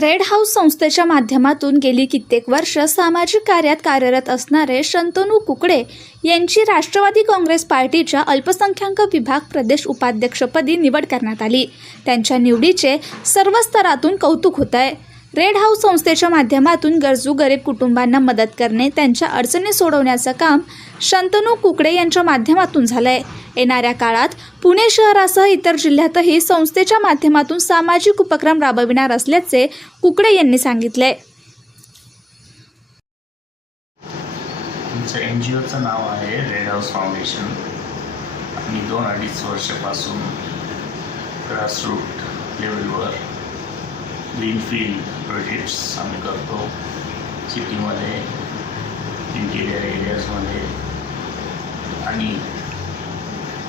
Red house संस्थेच्या माध्यमातून गेली कित्येक वर्ष सामाजिक कार्यात कार्यरत असणारे शंतनू कुकडे यांची राष्ट्रवादी काँग्रेस पार्टीच्या अल्पसंख्याक विभाग प्रदेश उपाध्यक्षपदी निवड करण्यात आली. त्यांच्या निवडीचे सर्व स्तरातून कौतुक होत आहे रेड हाऊस संस्थेच्या माध्यमातून गरजू गरीब कुटुंबांना मदत करणे त्यांच्या अडचणी सोडवण्याचं काम शंतनू कुकडे यांच्या माध्यमातून झालंय. येणाऱ्या काळात पुणे शहरासह इतर जिल्ह्यातही संस्थेच्या माध्यमातून सामाजिक उपक्रम राबविणार असल्याचे कुकडे यांनी सांगितले एन जी ओचं नाव आहे रेड हाऊस फाउंडेशन. आम्ही दोन अडीच वर्षापासून ग्रासरूट लेवलवर ग्रीनफील्ड प्रोजेक्ट्स आम्ही करतो. सिटीमध्ये इंटिरियर एरियाजमध्ये आणि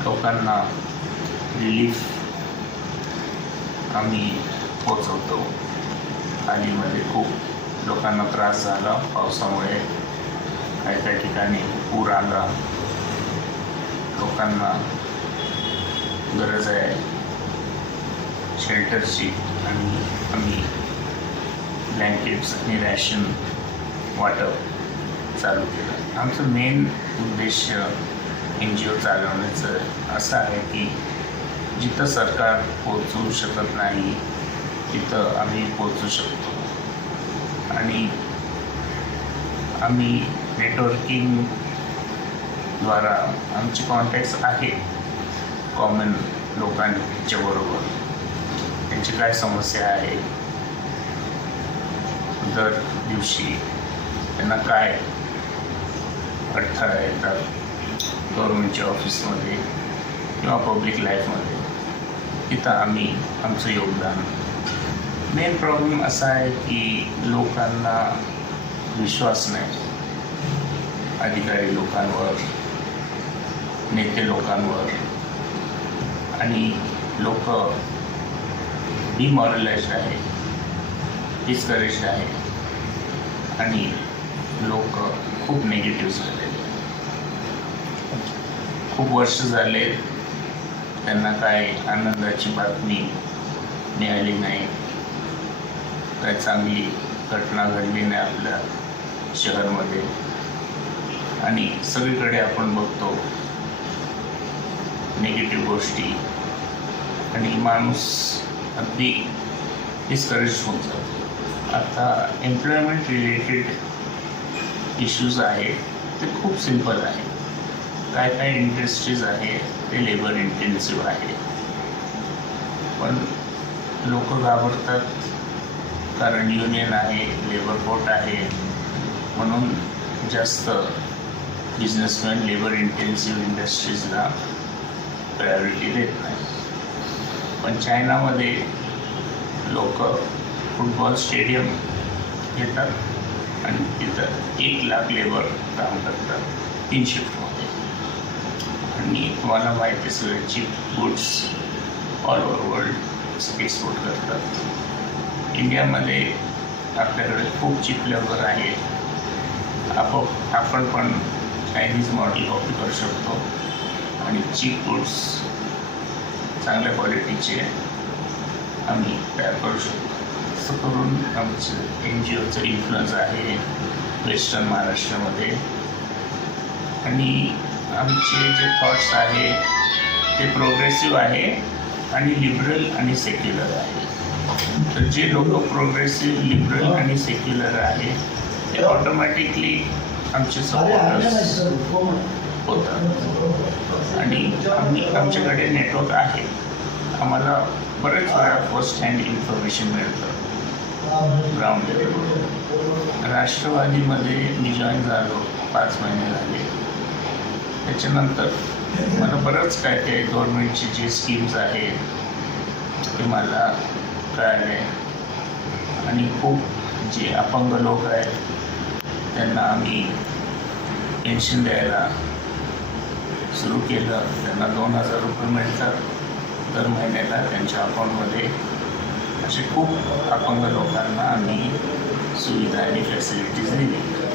लोकांना रिलीफ आम्ही पोचवतो हालीमध्ये खूप लोकांना त्रास झाला. पावसामुळे काही काही ठिकाणी पूर आला. लोकांना गरज आहे. शेल्टरची आणि आम्ही ब्लँकेट्स आणि रॅशन वाटप चालू केलं. आमचं मेन उद्देश एन जी ओ चालवण्याचं असं आहे की जिथं सरकार पोचवू शकत नाही तिथं आम्ही पोचू शकतो. आणि आम्ही नेटवर्किंगद्वारा आमचे कॉन्टॅक्ट्स आहेत कॉमन लोकांच्या बरोबर. त्यांची काय समस्या आहे? दर दिवशी त्यांना काय अडथळा येतात गव्हर्मेंटच्या ऑफिसमध्ये किंवा पब्लिक लाईफमध्ये तिथं आम्ही आमचं योगदान. मेन प्रॉब्लेम असा आहे की लोकांना विश्वास नाही. अधिकारी लोकांवर नेते लोकांवर. आणि लोक डिमॉरलाइज्ड आहे डिस्करेज आहे आणि लोक खूप निगेटिव्ह झालेले खूप वर्ष झाले त्यांना काय आनंदाची बातमी मिळाली नाही. काय चांगली घटना घडली नाही आपल्या शहरमध्ये. आणि सगळीकडे आपण बघतो निगेटिव्ह गोष्टी. आणि माणूस अगदी डिस्करेज होऊन जातो. आता एम्प्लॉयमेंट रिलेटेड इश्यूज आहेत ते खूप सिंपल आहे काय काय इंडस्ट्रीज आहे ते लेबर इंटेन्सिव्ह आहे. पण लोक घाबरतात कारण युनियन आहे लेबर कोर्ट आहे. म्हणून जास्त बिझनेसमॅन लेबर इंटेन्सिव्ह इंडस्ट्रीजला प्रायोरिटी देत नाही पण चायनामध्ये लोक फुटबॉल स्टेडियम घेतात आणि तिथं एक लाख लेबर काम करतात तीन शिफ्टमध्ये. आणि तुम्हाला माहिती सगळे cheap goods all over world export करतात. इंडियामध्ये आपल्याकडे खूप चीप लेबर आहे. आपो आपण पण चायनीज मॉडेल कॉपी करू शकतो. आणि चीप गुड्स चांगल्या क्वालिटीचे आम्ही तयार करू शकतो. असं करून आमचं एन जी ओचं इन्फ्लुअन्स आहे वेस्टर्न महाराष्ट्रामध्ये आणि आमचे जे थॉट्स आहे ते प्रोग्रेसिव्ह आहे आणि लिबरल आणि सेक्युलर आहे. तर जे लोक प्रोग्रेसिव्ह लिबरल आणि सेक्युलर आहे ते ऑटोमॅटिकली आमचे सपोर्टर्स होतं. आणि आम्ही आमच्याकडे नेटवर्क आहे. आम्हाला बरेच वेळा फर्स्ट हँड इन्फॉर्मेशन मिळतं. ग्राउंड लेवलवर राष्ट्रवादीमध्ये मी जॉईन झालो पाच महिने झाले. त्याच्यानंतर मला बरंच काय काय गव्हर्नमेंटचे जे स्कीम्स आहेत ते मला कळाले. आणि खूप जे अपंग लोक आहेत त्यांना आम्ही पेन्शन द्यायला सुरू केलं. त्यांना दोन हजार रुपये मिळतात दर महिन्याला त्यांच्या अकाउंटमध्ये. असे खूप अपंग लोकांना आम्ही सुविधा आणि फॅसिलिटीज दिली.